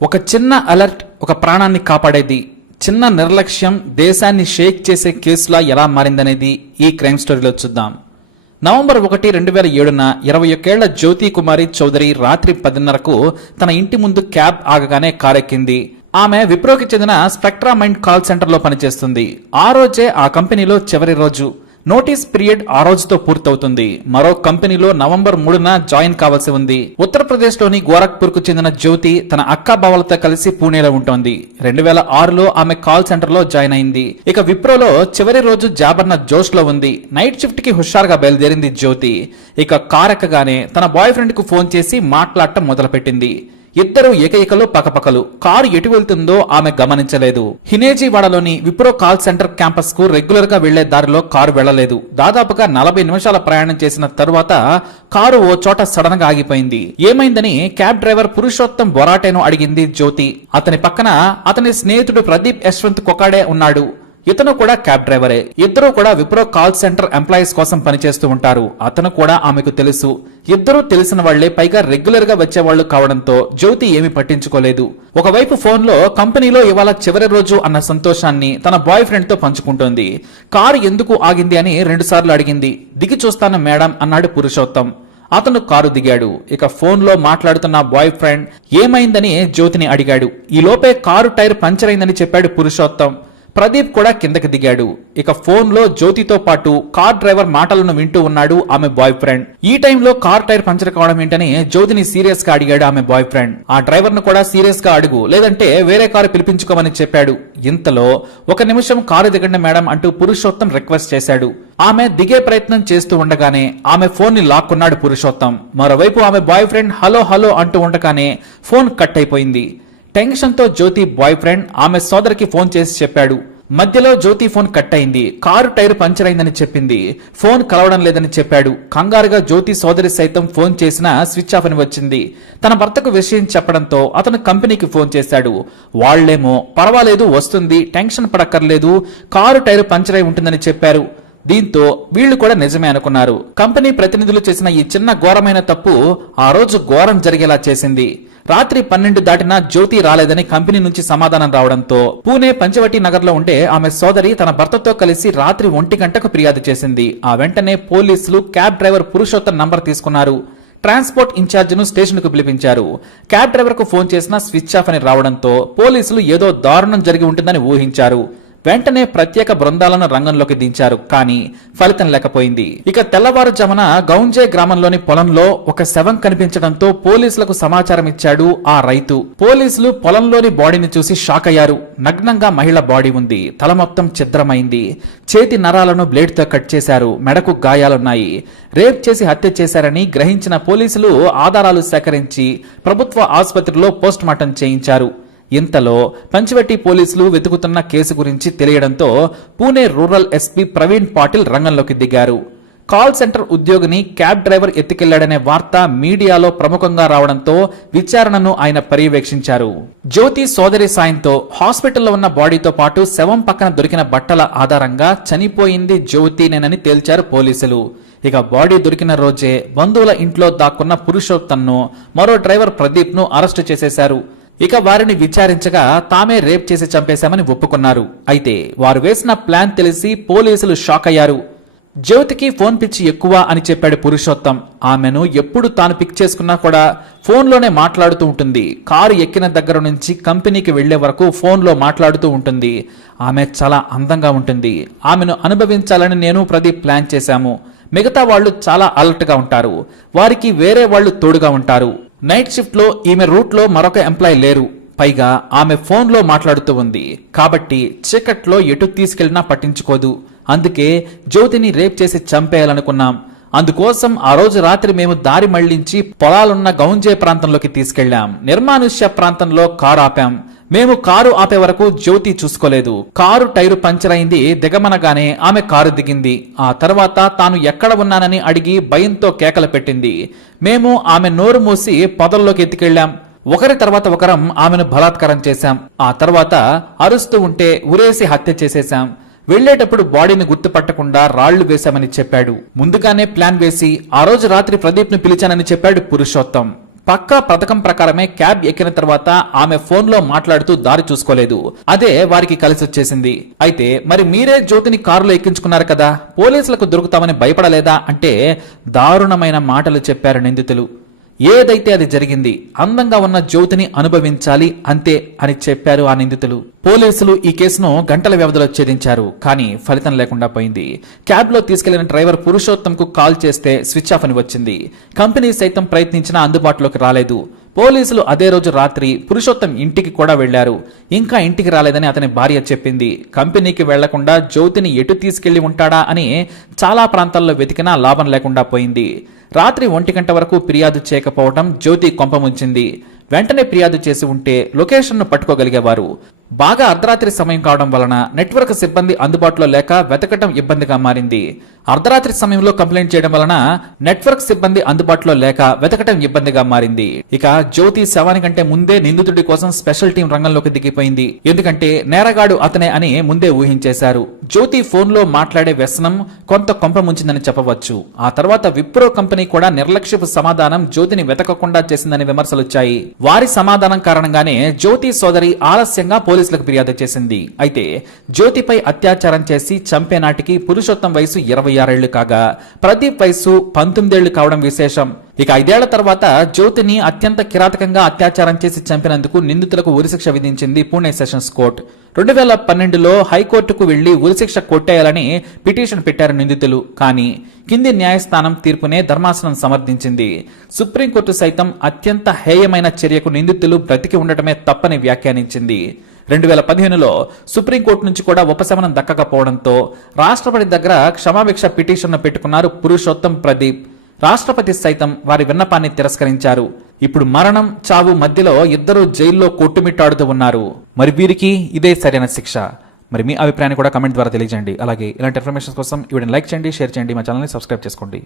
ఒక చిన్న అలర్ట్ ఒక ప్రాణాన్ని కాపాడేది. చిన్న నిర్లక్ష్యం దేశాన్ని షేక్ చేసే కేసులా ఎలా మారిందనేది ఈ క్రైమ్ స్టోరీలో చూద్దాం. నవంబర్ 1, 2007న 21 ఏళ్ల జ్యోతి కుమారి చౌదరి రాత్రి 10:30కు తన ఇంటి ముందు క్యాబ్ ఆగగానే కారెక్కింది. ఆమె విప్రోకి చెందిన స్పెక్ట్రా మైండ్ కాల్ సెంటర్లో పనిచేస్తుంది. ఆ రోజే ఆ కంపెనీలో చివరి రోజు. నోటీస్ పీరియడ్ ఆ రోజుతో పూర్తవుతుంది. మరో కంపెనీలో నవంబర్ 3న జాయిన్ కావాల్సి ఉంది. ఉత్తరప్రదేశ్ లోని గోరఖ్పూర్ కు చెందిన జ్యోతి తన అక్క బావలతో కలిసి పూణేలో ఉంటోంది. 2006లో ఆమె కాల్ సెంటర్ లో జాయిన్ అయింది. ఇక విప్రోలో చివరి రోజు జాబర్న జోష్ లో ఉంది. నైట్ షిఫ్ట్ కి హుషారుగా బయలుదేరింది జ్యోతి. ఇక కారెక్కగానే తన బాయ్ ఫ్రెండ్ కు ఫోన్ చేసి మాట్లాడటం మొదలుపెట్టింది. ఇద్దరు ఏకైకలు పకపకలు. కారు ఎటు వెళ్తుందో ఆమె గమనించలేదు. హినేజీవాడలోని విప్రో కాల్ సెంటర్ క్యాంపస్ కు రెగ్యులర్ గా వెళ్లే దారిలో కారు వెళ్లలేదు. దాదాపుగా 40 నిమిషాల ప్రయాణం చేసిన తరువాత కారు ఓ చోట సడన్ గా ఆగిపోయింది. ఏమైందని క్యాబ్ డ్రైవర్ పురుషోత్తం బొరాటేను అడిగింది జ్యోతి. అతని పక్కన అతని స్నేహితుడు ప్రదీప్ యశ్వంత్ కొకాడే ఉన్నాడు. ఇతను కూడా క్యాబ్ డ్రైవరే. ఇద్దరూ కూడా విప్రో కాల్ సెంటర్ ఎంప్లాయీస్ కోసం పనిచేస్తూ ఉంటారు. అతను కూడా ఆమెకు తెలుసు. ఇద్దరూ తెలిసిన వాళ్లే, పైగా రెగ్యులర్ గా వచ్చేవాళ్లు కావడంతో జ్యోతి ఏమీ పట్టించుకోలేదు. ఒకవైపు ఫోన్ లో కంపెనీలో ఇవాళ చివరి రోజు అన్న సంతోషాన్ని తన బాయ్ ఫ్రెండ్ తో పంచుకుంటోంది. కారు ఎందుకు ఆగింది అని 2 సార్లు అడిగింది. దిగి చూస్తాను మేడం అన్నాడు పురుషోత్తం. అతను కారు దిగాడు. ఇక ఫోన్ లో మాట్లాడుతున్న బాయ్ ఫ్రెండ్ ఏమైందని జ్యోతిని అడిగాడు. ఈ లోపే కారు టైర్ పంచర్ అయిందని చెప్పాడు పురుషోత్తం. ప్రదీప్ కూడా కిందకి దిగాడు. ఇక ఫోన్ లో జ్యోతితో పాటు కార్ డ్రైవర్ మాటలను వింటూ ఉన్నాడు ఆమె బాయ్ ఫ్రెండ్. ఈ టైంలో కార్ టైర్ పంచర్ కావడం ఏంటని జ్యోతిని సీరియస్ గా అడిగాడు ఆమె బాయ్ ఫ్రెండ్. ఆ డ్రైవర్ ను కూడా సీరియస్ గా అడుగు, లేదంటే వేరే కారు పిలిపించుకోమని చెప్పాడు. ఇంతలో 1 నిమిషం కారు దిగండి మేడం అంటూ పురుషోత్తం రిక్వెస్ట్ చేశాడు. ఆమె దిగే ప్రయత్నం చేస్తూ ఉండగానే ఆమె ఫోన్ ని లాక్కున్నాడు పురుషోత్తం. మరోవైపు ఆమె బాయ్ ఫ్రెండ్ హలో హలో అంటూ ఉండగానే ఫోన్ కట్ అయిపోయింది. టెన్షన్ తో జ్యోతి బాయ్ ఫ్రెండ్ ఆమె సోదరికి ఫోన్ చేసి చెప్పాడు. మధ్యలో జ్యోతి ఫోన్ కట్ అయింది. కారు టైర్ పంచర్ అయిందని చెప్పింది. ఫోన్ కలవడం లేదని చెప్పాడు. కంగారుగా జ్యోతి సోదరి సైతం ఫోన్ చేసినా స్విచ్ ఆఫ్ అని వచ్చింది. తన భర్తకు విషయం చెప్పడంతో అతను కంపెనీకి ఫోన్ చేశాడు. వాళ్లేమో పర్వాలేదు వస్తుంది, టెన్షన్ పడక్కర్లేదు, కారు టైర్ పంచర్ అయి ఉంటుందని చెప్పారు. దీంతో వీళ్లు కూడా నిజమే అనుకున్నారు. కంపెనీ ప్రతినిధులు చేసిన ఈ చిన్న ఘోరమైన తప్పు ఆ రోజు ఘోరం జరిగేలా చేసింది. రాత్రి 12 దాటినా జ్యోతి రాలేదని కంపెనీ నుంచి సమాధానం రావడంతో పూణే పంచవటి నగర్ లో ఉండే ఆమె సోదరి తన భర్తతో కలిసి రాత్రి 1 గంటకు ఫిర్యాదు చేసింది. ఆ వెంటనే పోలీసులు క్యాబ్ డ్రైవర్ పురుషోత్తం నంబర్ తీసుకున్నారు. ట్రాన్స్పోర్ట్ ఇన్ఛార్జ్ ను స్టేషన్ కు పిలిపించారు. క్యాబ్ డ్రైవర్ కు ఫోన్ చేసినా స్విచ్ ఆఫ్ అని రావడంతో పోలీసులు ఏదో దారుణం జరిగి ఉంటుందని ఊహించారు. వెంటనే ప్రత్యేక బృందాలను రంగంలోకి దించారు. కానీ ఫలితం లేకపోయింది. ఇక తెల్లవారుజామున గౌంజే గ్రామంలోని పొలంలో ఒక శవం కనిపించడంతో పోలీసులకు సమాచారం ఇచ్చాడు ఆ రైతు. పోలీసులు పొలంలోని బాడీని చూసి షాక్ అయ్యారు. నగ్నంగా మహిళ బాడీ ఉంది. తల మొత్తం ఛిద్రమైంది. చేతి నరాలను బ్లేడ్ తో కట్ చేశారు. మెడకు గాయాలున్నాయి. రేప్ చేసి హత్య చేశారని గ్రహించిన పోలీసులు ఆధారాలు సేకరించి ప్రభుత్వ ఆసుపత్రిలో పోస్ట్ మార్టం చేయించారు. ఇంతలో పంచవటి పోలీసులు వెతుకుతున్న కేసు గురించి తెలియడంతో పూణే రూరల్ ఎస్పీ ప్రవీణ్ పాటిల్ రంగంలోకి దిగారు. కాల్ సెంటర్ ఉద్యోగిని క్యాబ్ డ్రైవర్ ఎత్తుకెళ్లాడనే వార్త మీడియాలో ప్రముఖంగా రావడంతో విచారణను ఆయన పర్యవేక్షించారు. జ్యోతి సోదరి సాయంతో హాస్పిటల్లో ఉన్న బాడీతో పాటు శవం పక్కన దొరికిన బట్టల ఆధారంగా చనిపోయింది జ్యోతినేనని తేల్చారు పోలీసులు. ఇక బాడీ దొరికిన రోజే బంధువుల ఇంట్లో దాక్కున్న పురుషోత్తంను, మరో డ్రైవర్ ప్రదీప్ ను అరెస్టు చేసేశారు. ఇక వారిని విచారించగా తామే రేప్ చేసి చంపేశామని ఒప్పుకున్నారు. అయితే వారు వేసిన ప్లాన్ తెలిసి పోలీసులు షాక్ అయ్యారు. జ్యోతికి ఫోన్ పిచ్చి ఎక్కువ అని చెప్పాడు పురుషోత్తం. ఆమెను ఎప్పుడు తాను పిక్ చేసుకున్నా కూడా ఫోన్లోనే మాట్లాడుతూ ఉంటుంది. కారు ఎక్కిన దగ్గర నుంచి కంపెనీకి వెళ్లే వరకు ఫోన్లో మాట్లాడుతూ ఉంటుంది. ఆమె చాలా అందంగా ఉంటుంది. ఆమెను అనుభవించాలని నేను ప్రదీప్ ప్లాన్ చేశాము. మిగతా వాళ్లు చాలా అలర్ట్ గా ఉంటారు. వారికి వేరే వాళ్లు తోడుగా ఉంటారు. నైట్ షిఫ్ట్ లో ఈమె రూట్ లో మరొక ఎంప్లాయ్ లేరు. పైగా ఆమె ఫోన్ లో మాట్లాడుతూ ఉంది. కాబట్టి చీకట్లో ఎటు తీసుకెళ్లినా పట్టించుకోదు. అందుకే జ్యోతిని రేప్ చేసి చంపేయాలనుకున్నాం. అందుకోసం ఆ రోజు రాత్రి మేము దారి మళ్లించి పొలాలున్న గౌంజే ప్రాంతంలోకి తీసుకెళ్లాం. నిర్మానుష్య ప్రాంతంలో కారు ఆపాం. మేము కారు ఆపే వరకు జ్యోతి చూసుకోలేదు. కారు టైరు పంచర్ అయింది. దిగమనగానే ఆమె కారు దిగింది. ఆ తర్వాత తాను ఎక్కడ ఉన్నానని అడిగి భయంతో కేకలు పెట్టింది. మేము ఆమె నోరు మూసి పొదల్లోకి ఎత్తుకెళ్లాం. ఒకరి తర్వాత ఒకరం ఆమెను బలాత్కారం చేశాం. ఆ తర్వాత అరుస్తూ ఉంటే ఉరేసి హత్య చేసేశాం. వెళ్లేటప్పుడు బాడీని గుర్తుపట్టకుండా రాళ్లు వేశామని చెప్పాడు. ముందుగానే ప్లాన్ వేసి ఆ రోజు రాత్రి ప్రదీప్ ను పిలిచానని చెప్పాడు పురుషోత్తం. పక్కా పథకం ప్రకారమే క్యాబ్ ఎక్కిన తర్వాత ఆమె ఫోన్లో మాట్లాడుతూ దారి చూసుకోలేదు. అదే వారికి కలిసి వచ్చేసింది. అయితే మరి మీరే జ్యోతిని కారులో ఎక్కించుకున్నారు కదా, పోలీసులకు దొరుకుతామని భయపడలేదా అంటే దారుణమైన మాటలు చెప్పారు నిందితులు. ఏదైతే అది జరిగింది, అందంగా ఉన్న జ్యోతిని అనుభవించాలి అంతే అని చెప్పారు ఆ నిందితులు. పోలీసులు ఈ కేసును గంటల వ్యవధిలో ఛేదించారు, కానీ ఫలితం లేకుండా పోయింది. క్యాబ్ లో తీసుకెళ్లిన డ్రైవర్ పురుషోత్తం కు కాల్ చేస్తే స్విచ్ ఆఫ్ అని వచ్చింది. కంపెనీ సైతం ప్రయత్నించినా అందుబాటులోకి రాలేదు. పోలీసులు అదే రోజు రాత్రి పురుషోత్తం ఇంటికి కూడా వెళ్లారు. ఇంకా ఇంటికి రాలేదని అతని భార్య చెప్పింది. కంపెనీకి వెళ్లకుండా జ్యోతిని ఎటు తీసుకెళ్లి ఉంటాడా అని చాలా ప్రాంతాల్లో వెతికినా లాభం లేకుండా పోయింది. రాత్రి 1 గంట వరకు ఫిర్యాదు చేయకపోవడం జ్యోతి కొంపముంచింది. వెంటనే ఫిర్యాదు చేసి ఉంటే లొకేషన్ను పట్టుకోగలిగేవారు. బాగా అర్ధరాత్రి సమయం కావడం వలన నెట్వర్క్ సిబ్బంది అందుబాటులో లేక వెతకటం ఇబ్బందిగా మారింది. అర్ధరాత్రి సమయంలో కంప్లైంట్ చేయడం వలన నెట్వర్క్ సిబ్బంది అందుబాటులో లేక వెతకటం ఇబ్బందిగా మారింది. ఇక జ్యోతి శవానికంటే ముందే నిందితుడి కోసం స్పెషల్ టీం రంగంలోకి దిగిపోయింది. ఎందుకంటే నేరగాడు అతనే అని ముందే ఊహించేశారు. జ్యోతి ఫోన్లో మాట్లాడే వ్యసనం కొంత కొంప ముంచిందని చెప్పవచ్చు. ఆ తర్వాత విప్రో కంపెనీ కూడా నిర్లక్ష్యపు సమాధానం జ్యోతిని వెతకకుండా చేసిందని విమర్శలొచ్చాయి. వారి సమాధానం కారణంగానే జ్యోతి సోదరి ఆలస్యంగా పోలీసులకు ఫిర్యాదు చేసింది. అయితే జ్యోతిపై అత్యాచారం చేసి చంపే నాటికి పురుషోత్తం వయసు 26 ఏళ్లు కాగా ప్రదీప్ వయసు 19 ఏళ్లు కావడం విశేషం. ఇక 5 ఏళ్ల తర్వాత జ్యోతిని అత్యంత కిరాతకంగా అత్యాచారం చేసి చంపినందుకు నిందితులకు ఉరిశిక్ష విధించింది పూణే సెషన్స్ కోర్టు. 2012లో హైకోర్టుకు వెళ్లి ఉరిశిక్ష కొట్టేయాలని పిటిషన్ పెట్టారు నిందితులు. కానీ కింది న్యాయస్థానం తీర్పునే ధర్మాసనం సమర్థించింది. సుప్రీంకోర్టు సైతం అత్యంత హేయమైన చర్యకు నిందితులు బ్రతికి ఉండటమే తప్పని వ్యాఖ్యానించింది. 2015లో సుప్రీంకోర్టు నుంచి కూడా ఉపశమనం దక్కకపోవడంతో రాష్ట్రపతి దగ్గర క్షమాభిక్ష పిటిషన్ను పెట్టుకున్నారు పురుషోత్తం, ప్రదీప్. రాష్ట్రపతి సైతం వారి విన్నపాన్ని తిరస్కరించారు. ఇప్పుడు మరణం చావు మధ్యలో ఇద్దరు జైల్లో కొట్టుమిట్టాడుతూ ఉన్నారు. మరి వీరికి ఇదే సరైన శిక్ష? మరి మీ అభిప్రాయాన్ని కూడా కమెంట్ ద్వారా తెలియజేయండి. అలాగే ఇలాంటి ఇన్ఫర్మేషన్ కోసం ఈ వీడియోని లైక్ చేయండి, షేర్ చేయండి, మా ఛానల్ని సబ్స్క్రైబ్ చేసుకోండి.